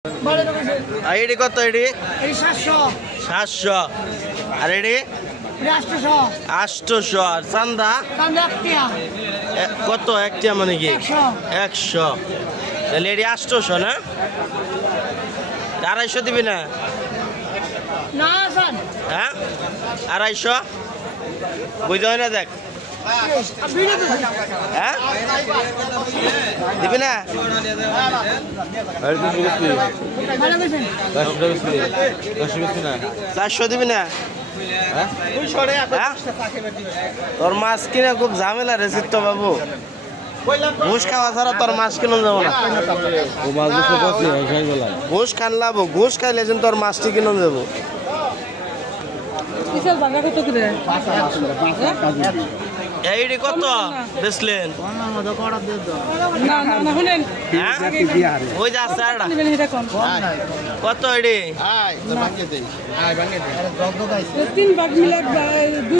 আর এডি কত এডি? 700 আর এডি 800 800 আর চান্দা কত? একটা মানে কি 100। তাহলে এডি 800 না? 250 দিবি না? হ্যাঁ 250 বুঝতে হয় না? দেখ হ্যাঁ দিবি না? 400 দিবি না? তোর মাছ কিনা খুব ঝামেলা রে চিত্ত বাবু। ঘুষ খাওয়া ছাড়া তোর মাছ কিনে যাবো না। ঘুষ খান লাভ, ঘুষ খাইলে তোর মাছটি কিনে যাবো। এইটি কত বেচলেন? ওই যে আছে কত এটি? 3 ভাগ মিলে